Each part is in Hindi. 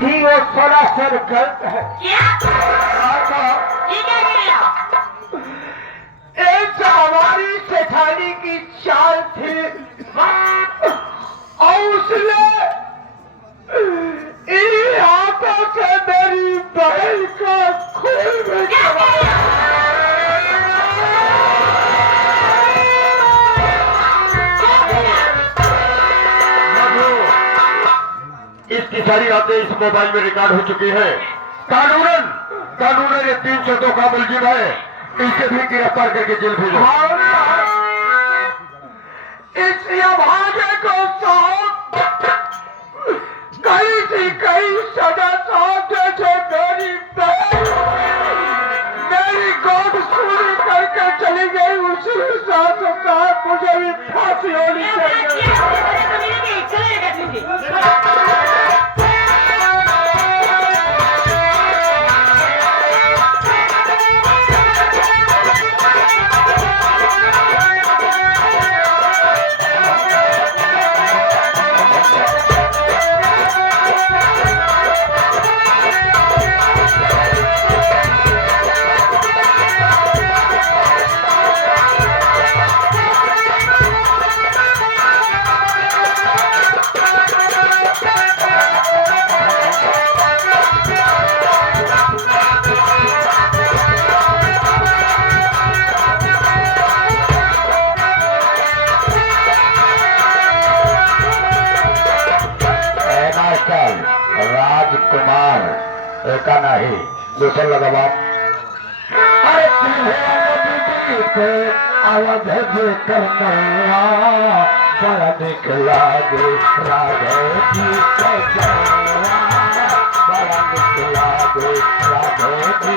कि वो सरासर गलत है। क्या? ये क्या कह रहे हो? एक हमारी सेठानी की चाल थी और उसने इन्हीं हाथों से मेरी बहन को खून में चबाया। इसकी सारी बातें इस मोबाइल में रिकॉर्ड हो चुकी है। कानूनन ये 302 का मुलजिम है, इसे भी गिरफ्तार करके जेल भेजो। इस भागे को साहब कहीं से कहीं सजा साहब जैसे मेरी बहन मेरी गोद पूरी करके चली गई, उसी साथ साथ मुझे भी फांसी होनी चाहिए। राजकुमार एका नहीं दूसरा लगा बाप। अरे आवाज जे करना बड़ा निकला गे राधे जी बड़ा निकला गे राधे जी।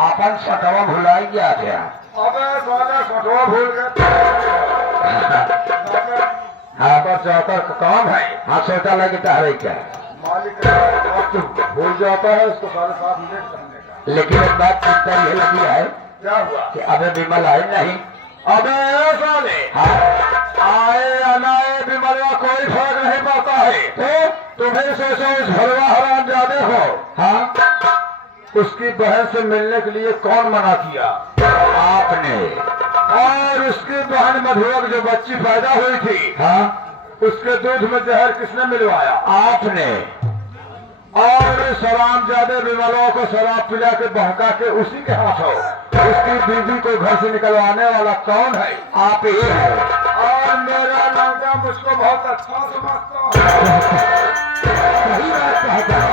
अपन सटवा भुलाई गया क्या? अबे सटवा भूल गए। हाँ बस चौथा काम है। हाँ सोचा लगता है क्या मालिक भूल जाता है उसको 7.5 मिनट करने का। लेकिन एक बात चिंता ये लगी है क्या हुआ कि अबे विमल आए नहीं। अबे साले हाँ आए अनाए विमलवा कोई फर्क नहीं पड़ता है। तो तुम्हें सोचो उस भरवा हराम जादे हो। हाँ उसकी बहन से मिलने के लिए कौन मना किया? आपने। और उसकी बहन मधुआ जो बच्ची पैदा हुई थी हाँ उसके दूध में जहर किसने मिलवाया? आपने। और सलामजादे विमलों को शराब पिला के बहका के उसी के हाथों उसकी बीवी को घर से निकलवाने वाला कौन है? आप ही है। और मेरा लड़का मुझको बहुत अच्छा समझता है। सही बात कहता है।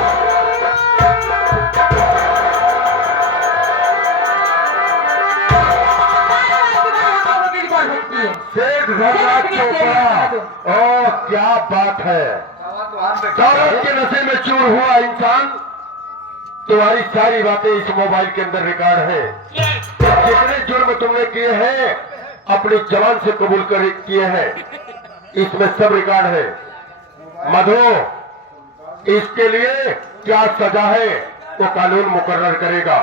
ओह क्या बात है। दौलत के नशे में चूर हुआ इंसान तुम्हारी सारी बातें इस मोबाइल के अंदर रिकॉर्ड है। जितने जुर्म तुमने किए हैं अपनी जवान से कबूल कर किए हैं इसमें सब रिकॉर्ड है। मधु इसके लिए क्या सजा है वो कानून मुकर्रर करेगा।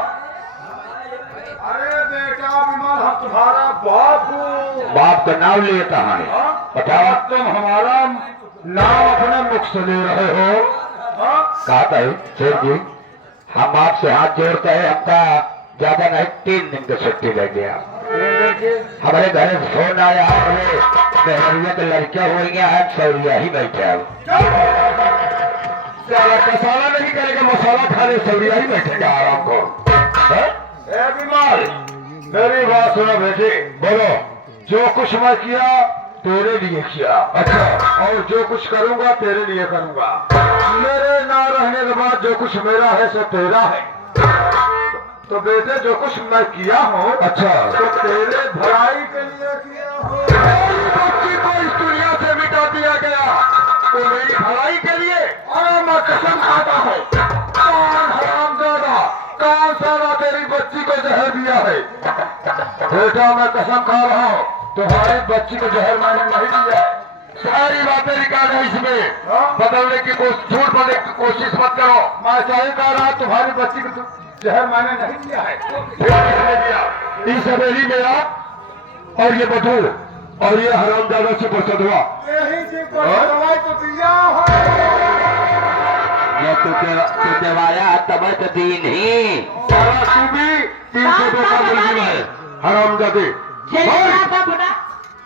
अरे बेटा विमल हम तुम्हारा बाप हूँ। बाप का नाम लेता है। बताओ तुम हमारा नाम अपने मुख से ले रहे हो। कहता है शेर जी हम आपसे हाथ जोड़ते हैं। हमका ज्यादा नहीं 3 दिन की छुट्टी ले गया। हमारे घर से फोन आया है मेहरिया के लड़कियां हुई हैं सौरिया ही बैठे मसाला नहीं करेगा मसाला खाने सौरिया ही बैठेगा आराम को। बीमार, मेरी बात सुनो बेटे। बोलो। जो कुछ मैं किया तेरे लिए किया। अच्छा। और जो कुछ करूंगा तेरे लिए करूंगा। मेरे ना रहने के बाद जो कुछ मेरा है सो तेरा है। तो बेटे जो कुछ मैं किया हूँ, अच्छा, तो तेरे भलाई के लिए किया हूँ। बच्ची को इस दुनिया से मिटा दिया गया तो मेरी भलाई के लिए। और मैं कसम खाता हूँ, कौन हरामजादा, कौन सारा तेरी बच्ची को जहर दिया है? बेटा मैं कसम खा रहा हूँ, तुम्हारी बच्ची को जहर मैंने नहीं दिया है। सारी बातें रिकॉर्ड है इसमें। बदलने की झूठ बोलने की कोशिश मत करो। मैं सही कह रहा, तुम्हारी बच्ची को जहर मैंने नहीं दिया है। किसने दिया? इस हवेली में आप और ये बधू और ये हरामजादा से बरसत हुआ। यही से दवाई तो दिया है। ये तू दवाया तब तो दी नहीं। तू भी 302 का मुलजिम है हरामजादे।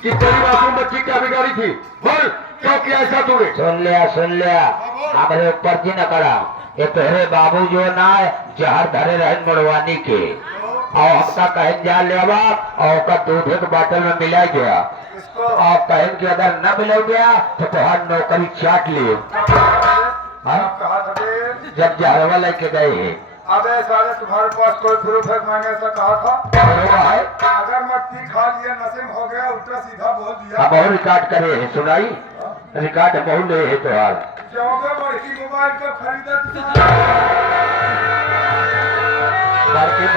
कि तेरी मासूम बच्ची क्या बिगाड़ी थी? बोल क्यों किया ऐसा तूने? सुन लिया हमारे ऊपर जी न करा। ये तेरे बाबू जो ना जहर धरे रहन मुड़वानी के और हमका कहन जा लेवा और का दूध के बोतल में मिला गया और कहन के अगर न मिला गया तो तुम्हारी नौकरी चाट लियो। जब जहरवा लेके गए हैं। अबे साले तुम्हारे पास कोई प्रूफ है? मैंने ऐसा कहा था है? अगर मट्टी खा लिया नशे में हो गया उल्टा सीधा बोल दिया। अब और रिकॉर्ड करे है, सुनाई रिकॉर्ड बहुत ले है तो हाल मोबाइल का खरीदा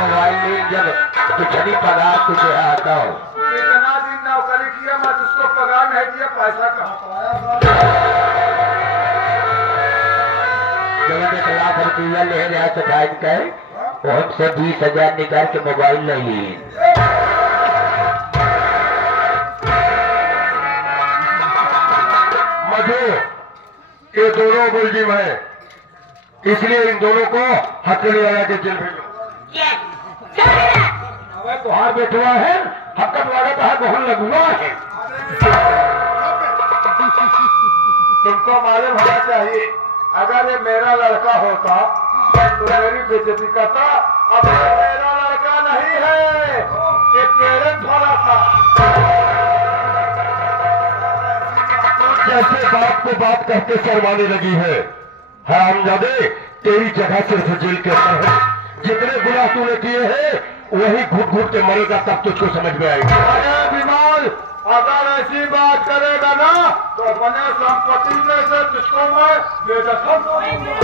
मोबाइल में जब पिछली पगार तुझे आता हो। इतना दिन नौकरी किया मैं तुझको पगार नहीं दिया, पैसा कहाँ पाया? जब 1 लाख रुपया ले रहा तो टाइम कर वो हमसे 20,000 निकाल के मोबाइल ले ली। मधु ये दोनों मुलजिम है, इसलिए इन दोनों को हथकड़ी लगा के जेल भेजो। तुहार बेटुआ है, हकत वाला तो है, बहुत लगुआ है। तुमको मालूम होना चाहिए अगर ये मेरा लड़का होता तो मेरी बेइज्जती करता। अब ये मेरा लड़का नहीं है, ये पेरेंट वाला था। जैसे बाप को बात कहते शर्माने लगी है। हरामजादे तेरी जगह सिर्फ जेल के अंदर है। जितने गुनाह तूने किए हैं वही घुट घुट के मरेगा तब तुझको समझ में आएगा। अरे बीमार अगर ऐसी बात करेगा ना तो अपने संपत्ति में से तुझको मैं बेदखल करूंगा।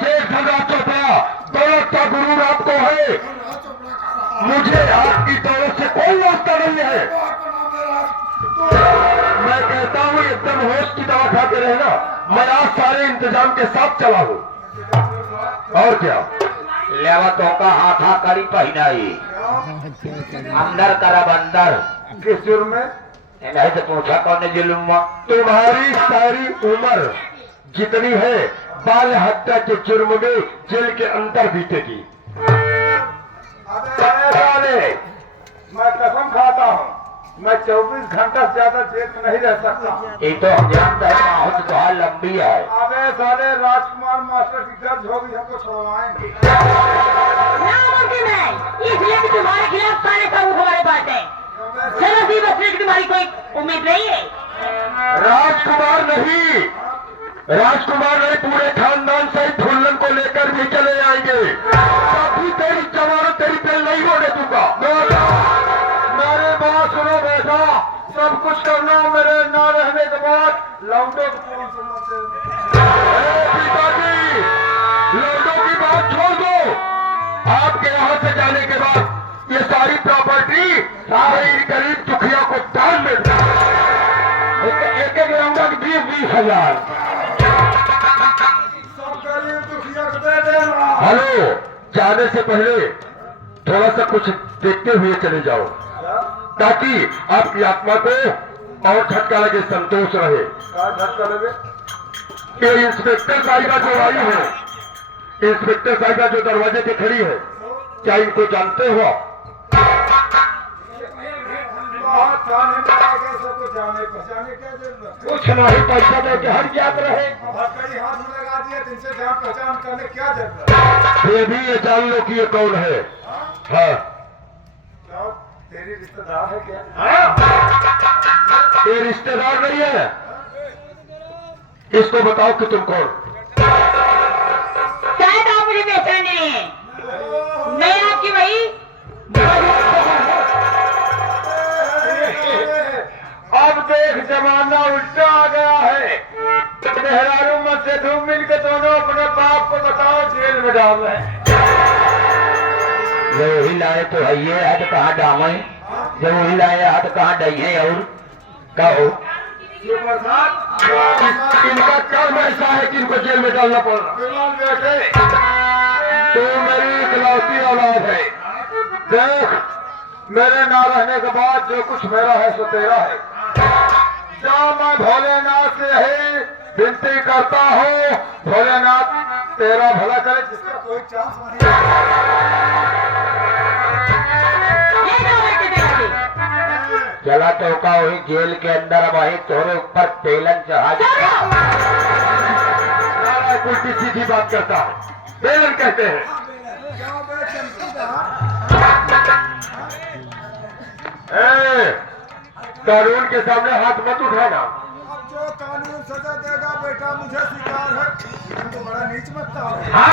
शेख धगा चोपड़ा दौलत का गुरूर आपको है, मुझे आपकी दौलत से कोई वास्ता नहीं है। मैं कहता हूँ एकदम होश की दवा खाते रहना। मैं आज सारे इंतजाम के साथ चला हूँ। और क्या लेवा तो का हाथा करी पहनाई अंदर करा बंदर किस जुर्म में? नहीं तो पूछा कौन जुल्म? तुम्हारी सारी उम्र जितनी है बाल हत्या के जुर्म में जेल के अंदर बीतेगी। मैं कसम खाता हूँ मैं 24 घंटा से ज्यादा जेल में नहीं रह सकता। ये तो हम जानते हैं बहुत बहुत लंबी है। अबे साले राजकुमार मास्टर की जज होगी हमको छुड़वाएंगे। इसलिए तुम्हारे खिलाफ सारे सबूत हमारे पास है। चलो सी बचने की तुम्हारी कोई उम्मीद नहीं है। राजकुमार नहीं पूरे खानदान सहित फुल्लन को लेकर भी चले आएंगे। अभी तेरी जमानत तेरी पेल नहीं होने दूंगा। मेरे बात सुनो बेटा, सब कुछ करना मेरे ना रहने के बाद लौंडो पिताजी लौंडो की बात छोड़ दो। आपके यहाँ से जाने के बाद ये सारी प्रॉपर्टी सारे गरीब दुखिया को दान में एक लौंडा की 20,000 हेलो जाने से पहले थोड़ा सा कुछ देखते हुए चले जाओ ताकि आपकी आत्मा को और झटका लगे, संतोष रहे। झटका लगे? ये इंस्पेक्टर साहिबा जो आई है, इंस्पेक्टर साहिबा जो दरवाजे पे खड़ी है, क्या इनको जानते हो? बात जाने में आ गए, सबको जाने पहचाने क्या जरूरत है? कुछ नहीं, पैसा दे के हर जात रहे। कई हाथ में लगा दिए, जिनसे जान पहचान करने क्या जरूरत है? ये भी ये जान लो कि ये कौन है। हाँ, क्या तेरी रिश्तेदार है क्या? ये रिश्तेदार नहीं है। इसको बताओ कि तुम कौन। शायद आप मुझे पहचान नहीं है, मैं आपकी वही अब देख जमाना उल्टा आ गया है। मेहरारू मत से धूम मिल के दोनों अपने बाप को बताओ जेल में डाल रहे हैं। जब वही लाए तो ये है तो कहाँ डामे, जब वही लाए है तो कहाँ डही और कहो। इनका काम ऐसा है कि इनको जेल में डालना पड़ रहा। बेटे तू मेरी इकलौती औलाद है। देख, मेरे ना रहने के बाद जो कुछ मेरा है सो तेरा है। जो मैं भोलेनाथ से ही विनती करता हूँ, भोलेनाथ तेरा भला करे, जिसका कोई चांस नहीं है। ये क्या करते थे अभी? चला तो का वही जेल के अंदर वही तोरे ऊपर तेलन चढ़ा उल्टी सीधी बात करता है। तेलन कहते हैं। क्या बे चमकीदार? कानून के सामने हाथ मत उठाना। अब जो कानून सजा देगा बेटा, मुझे स्वीकार है। तो बड़ा नीच मत हाँ,